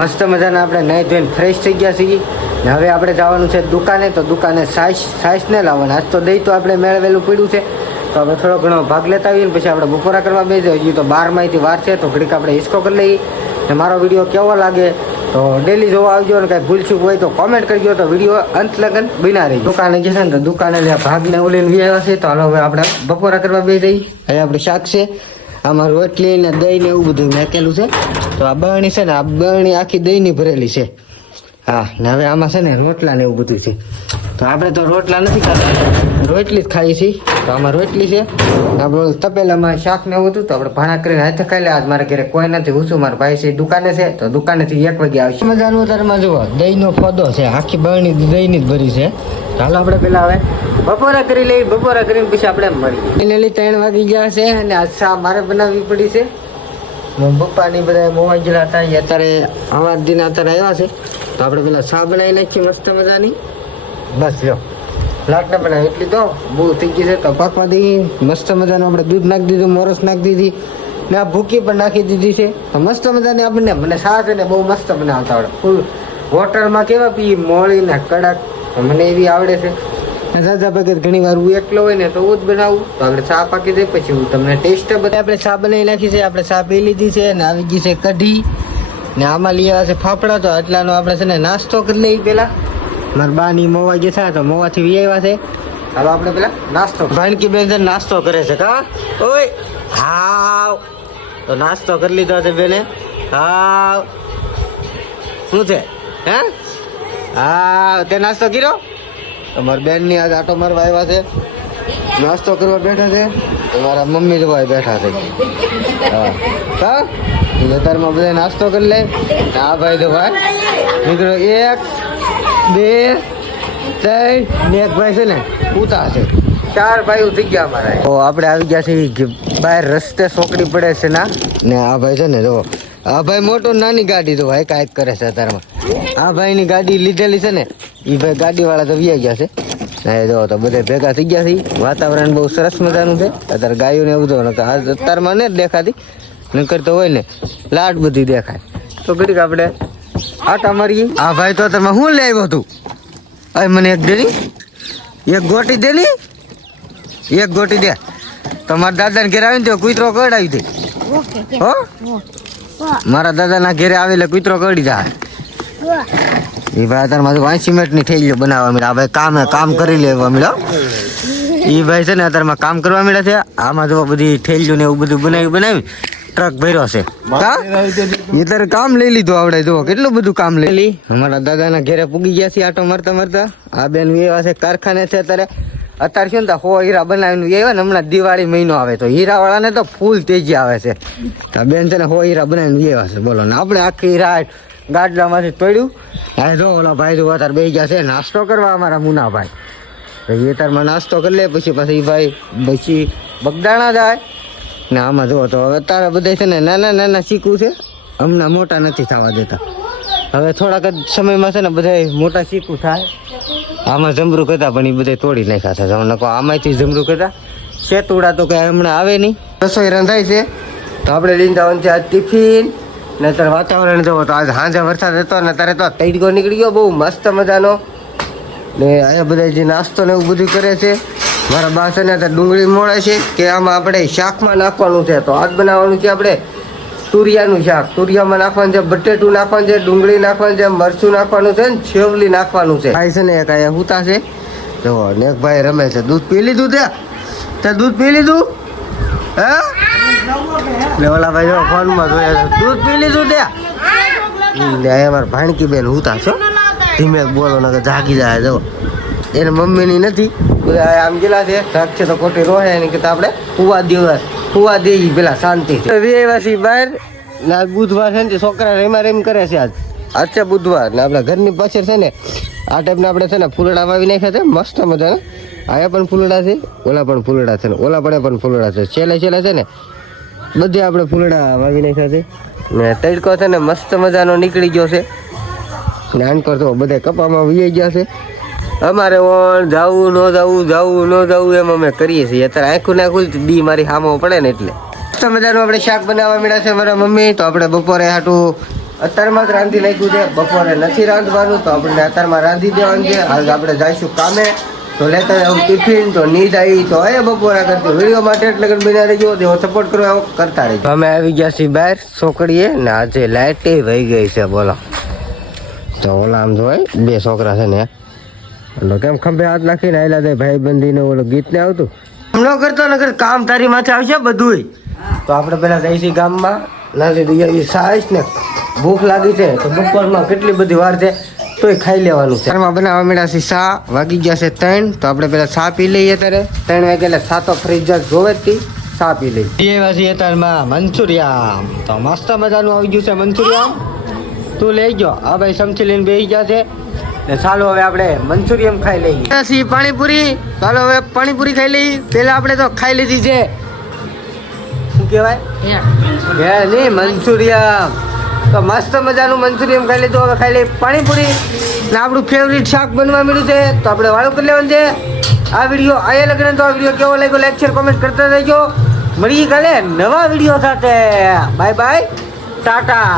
મસ્ત મજાના આપણે નાહી ધોઈને ફ્રેશ થઈ ગયા છીએ ને હવે આપણે જવાનું છે દુકાને. તો દુકાને સાઈસ ને લાવવાના. આજ તો દહીં તો આપણે મેળવેલું પડ્યું છે તો આપણે થોડો ઘણો ભાગ લેતા આવીએ ને પછી આપણે બપોરા કરવા બેસી હજી તો 12 વાર છે તો ઘડીક આપણે હિસ્કો કરી લઈએ. ને મારો વિડીયો કેવો લાગે તો ડેલી જોવા આવજો ને કાંઈ ભૂલચૂક હોય તો કોમેન્ટ કરજો. તો વિડીયો અંત લગન બના રહી. દુકાને જશે ને તો દુકાને ભાગને ઓલીને વ્યાવા છે તો હાલો હવે આપણે બપોરા કરવા બેસી જઈએ. હવે આપણે શાક છે આમાં રોટલી ને દહીં ને એવું બધું નાખેલું છે. તો આ બરણી છે ને આ બરણી આખી દહીંની ભરેલી છે. હા ને હવે આમાં છે ને રોટલા ને એવું બધું છે. તો આપણે તો રોટલા નથી ખાતા, રોટલી જ ખાઈએ છીએ. તો આમાં રોટલી છે આપણે તપેલામાં શાક ને એવું હતું તો આપણે ભાણા કરીને હાથે ખાઈ લે. આજ મારા ઘરે કોઈ નથી, હું છું મારા ભાઈ છે દુકાને છે તો દુકાનેથી 1 વાગે આવશે. મજાનું ઉતારમાં જુઓ દહીંનો ફોદો છે, આખી બરણી દહીંની જ ભરી છે. ચાલો આપણે પેલા હવે બપોરા કરી લઈએ. બપોરા કરીને પછી આપણે મળીએ. 3 વાગી ગયા છે અને આ શા મારે બનાવવી પડી છે. પપ્પાની બધા મોવાઈ ગયેલા હતા એ અત્યારે આવા દિન અત્યારે આવ્યા છે તો આપણે પેલા શા બનાવી નાખીએ મસ્ત મજાની. બસ લો લાકડા બનાવી એટલી તો બહુ થઈ ગઈ છે તો પાકવા દઈએ. મસ્ત મજાનું આપણે દૂધ નાખી દીધું, મોરસ નાખી દીધી ને આ ભૂકી પણ નાખી દીધી છે. તો મસ્ત મજાની આપણને મને શા છે ને બહુ મસ્ત બનાવતા આવડે. ફૂલ હોટલમાં કેવા પી મોળી ને કડક મને એવી આવડે છે. રાજા ભગત ઘણી વાર હું એકલો હોય ને તો હું જ બનાવું. તો આપણે ચા પાકી દઈએ પછી હું તમને ટેસ્ટ બધા આપણે ચા બનાવી નાખી છે. આપણે ચા પી લીધી છે ને આવી ગઈ છે કઢી ને આમાં લઈ આવ્યા છે ફાફડા. તો એટલાનો આપણે છે ને નાસ્તો કરી લઈએ. પેલા મારા બાની મોવા જે થાય તો મોવાથી વી આવ્યા છે. હાલો આપણે પેલા નાસ્તો ભાણકી બેન નાસ્તો કરે છે કા ઓય હાવ. તો નાસ્તો કરી લીધો છે બેને. હાવ શું છે હે? હા તે નાસ્તો કર્યો. તમારા બેન ની આજ આટો મારવા આવ્યા છે, નાસ્તો કરવા બેઠા છે. તમારા મમ્મી જોવા બેઠા છે. હા અત્યારમાં બધા નાસ્તો કરી લે. હા ભાઈ તો ભાઈ મિત્રો 1 2 3 ને એક ભાઈ છે ને પૂતા છે. 4 ભાઈઓ થઈ ગયા અમારા. તો આપણે આવી ગયા છે બહાર રસ્તે સોકડી પડે છે ના ને આ ભાઈ છે ને જો આ ભાઈ મોટો નાની ગાડી તો ભાઈ કાંઈક કરે છે અત્યારમાં. આ ભાઈની ગાડી લીધેલી છે ને એ ભાઈ ગાડી વાળા તો વ્યા ગયા છે. જો તો બધા ભેગા થઈ ગયા છે. વાતાવરણ બહુ સરસ મજાનું છે. અત્યારે ગાયો ને એવું તો અત્યારમાં ને જ દેખાતી નકર તો હોય ને લાટ બધી દેખાય. તો ઘડીક આપણે આટા મારીએ. આ ભાઈ તો તમે શું લઈ આવ્યો તું? અરે મને એક દેની એક ગોટી દેની એક ગોટી દે. તમારા દાદાને ઘેર આવીને તો કૂતરો કડાવી દે હો. મારા દાદાના ઘેરે આવે એટલે કૂતરો કડી જાય. એ ભાઈ અત્યારમાં તો 5 મિનિટની થેલીઓ બનાવવા મળ્યા. ભાઈ કામ કરી લેવા મળ્યો. એ ભાઈ છે ને અત્યારમાં કામ કરવા મળ્યા છે. આમાં જો બધી થેલીઓ ને એવું બધું બનાવી ટ્રક ભર્યો છે. અત્યારે કામ લઈ લીધું આવડે. જો કેટલું બધું કામ લઈ લી. અમારા દાદાના ઘેરે પૂગી ગયા છે આટો મારતા મારતા. આ બેન એવા છે કારખાને છે અત્યારે શું ને હીરા બનાવીને આવ્યા ને હમણાં દિવાળી મહિનો આવે તો હીરા વાળાને તો ફૂલ તેજી આવે છે. આ બેન છે ને હીરા બનાવીને આવ્યા છે. બોલો ને આપણે આખી રાત ગાડલામાંથી પડ્યું. હા જો ઓલા ભાઈ જો અત્યારે બેસી ગયા છે નાસ્તો કરવા અમારા મુનાભાઈ. તો એ તારમાં નાસ્તો કરી લે પછી એ ભાઈ પછી બગદાણા જાય ને. આમાં જુઓ તો હવે અત્યારે બધા છે ને નાના શીખવું છે. હમણાં મોટા નથી થવા દેતા. હવે થોડાક જ સમયમાં છે ને બધા મોટા શીખવું થાય. આમાં જમરૂ કરતા પણ એ બધા તોડી નાખ્યા છે. નકો આમાંથી જમરૂ કરતા શેતુડા તો કઈ હમણાં આવે નહીં. રસોઈ રંધાય છે તો આપણે લઈને જવાનું છે આ ટિફિન. ને અત્યારે વાતાવરણ જુઓ તો આજ સાંજે વરસાદ હતો ને અત્યારે તો તડકો નીકળી ગયો બહુ મસ્ત મજાનો. ને અહીંયા બધા જે નાસ્તો ને એવું બધું કરે છે. મારા બા છે ને અત્યારે ડુંગળી મોળે છે કે આમાં આપણે શાકમાં નાખવાનું છે. તો આજ બનાવવાનું છે આપણે તુરિયાનું શાક. તુરિયામાં નાખવાનું છે, બટેટું નાખવાનું છે, ડુંગળી નાખવાનું છે, મરચું નાખવાનું છે ને છેવલી નાખવાનું છે. ભાઈ છે ને એક અહીંયા હુતા છે જુઓ ને એક ભાઈ રમે છે. દૂધ પી લીધું તે દૂધ પી લીધું હે? ઓલા ભાઈ જો ફોનમાં જોયા દૂધ પી લીધું ત્યાં. અમારા ભાણકી બેન હુતા છો. ધીમે બોલો ને જાગી જાય. જો એને મમ્મીની નથી બધા આમ ગયેલા છે. ઢાક છે તો ખોટી રોહે એની કરતા આપણે હુવા દેવી પેલા શાંતિ છે. બહાર ના બુધવાર છે ને છોકરા રેમ કરે છે. આજ છે બુધવાર ને આપણા ઘરની પાછળ છે ને આ ટાઈપના આપણે છે ને ફૂલડા વાવી નાખ્યા છે મસ્ત મજાના. આયા પણ ફૂલડા છે, ઓલા પણ ફૂલડા છે ને ઓલા પણ ફૂલડા છે. છેલ્લે છે ને બધે આપણે ફૂલડા વાવી નાખ્યા છે. ને તડકો છે ને મસ્ત મજાનો નીકળી ગયો છે. ને આનકોર તો બધા કપામાં વી ગયા છે. અમારે જવું ન જવું એમ અમે કરીએ છીએ. અત્યારે આખું ના ખુલતી દી મારી સામો પડે ને એટલે મસ્ત મજાનું આપણે શાક બનાવવા મળ્યા છે મારા મમ્મી. તો આપણે બપોરે હાટું અત્યારમાં જ રાંધી નાખ્યું છે. બપોરે નથી રાંધવાનું તો આપણે અત્યારમાં રાંધી દેવાનું છે. હાલ આપણે જઈશું કામે તો લેતા આવું ટિફિન તો નીંદ આવી તો એ બપોરા કરતો વિડીયો માટે એટલે બના રહેજો તેવો સપોર્ટ કરો એવો કરતા રહેજો. અમે આવી ગયા છીએ બહાર છોકરીએ ને આજે લાઇટ વહી ગઈ છે બોલો. તો ઓલા આમ જોવાય બે છોકરા છે ને એટલે કેમ ખંભે હાથ નાખીને આવેલા છે ભાઈ બંધીને ઓલો ગીત ને આવતું આમ ન કરતો નગર કામ તારી માથે આવશે બધુંય. તો આપણે પેલા જઈશું ગામમાં નાખી દઈએ સાઈસ ને ભૂખ લાગી છે તો બપોરમાં કેટલી બધી વાર છે તોય ખાઈ લેવાનું છે. ઘરમાં બનાવવા મળ્યા છે શા વાગી ગયા છે 3 તો આપણે પેલા શા પી લઈએ. અત્યારે 3 વાગે એટલે શા તો ફ્રીજ જોવે જ શા પી લઈએ. એ વાસી અત્યારમાં મંચુરિયમ તો મસ્ત મજાનું આવી ગયું છે મંચુરિયમ. તું લઈ ગયો હા ભાઈ સમજી લઈને બેસી ગયા છે ને ચાલો હવે આપણે મંચુરિયમ ખાઈ લઈએ. પાણીપુરી ચાલો હવે પાણીપુરી ખાઈ લઈએ. પેલા આપણે તો ખાઈ લીધી છે શું કહેવાય નહીં મંચુરિયમ તો મસ્ત મજાનું મંચુરિયમ ખાઈ લીધું. હવે ખાઈ લઈએ પાણીપુરી ને આપણું ફેવરિટ શાક બનવા મળ્યું છે તો આપણે વાળું કરી લેવાનું છે. આ વિડીયો અહીંયા લગ્ન તો આ વિડીયો કેવો લાગ્યો લાઈક શેર કોમેન્ટ કરતા રહેજો. મળીએ કાલે નવા વિડીયો સાથે. Bye bye Tata.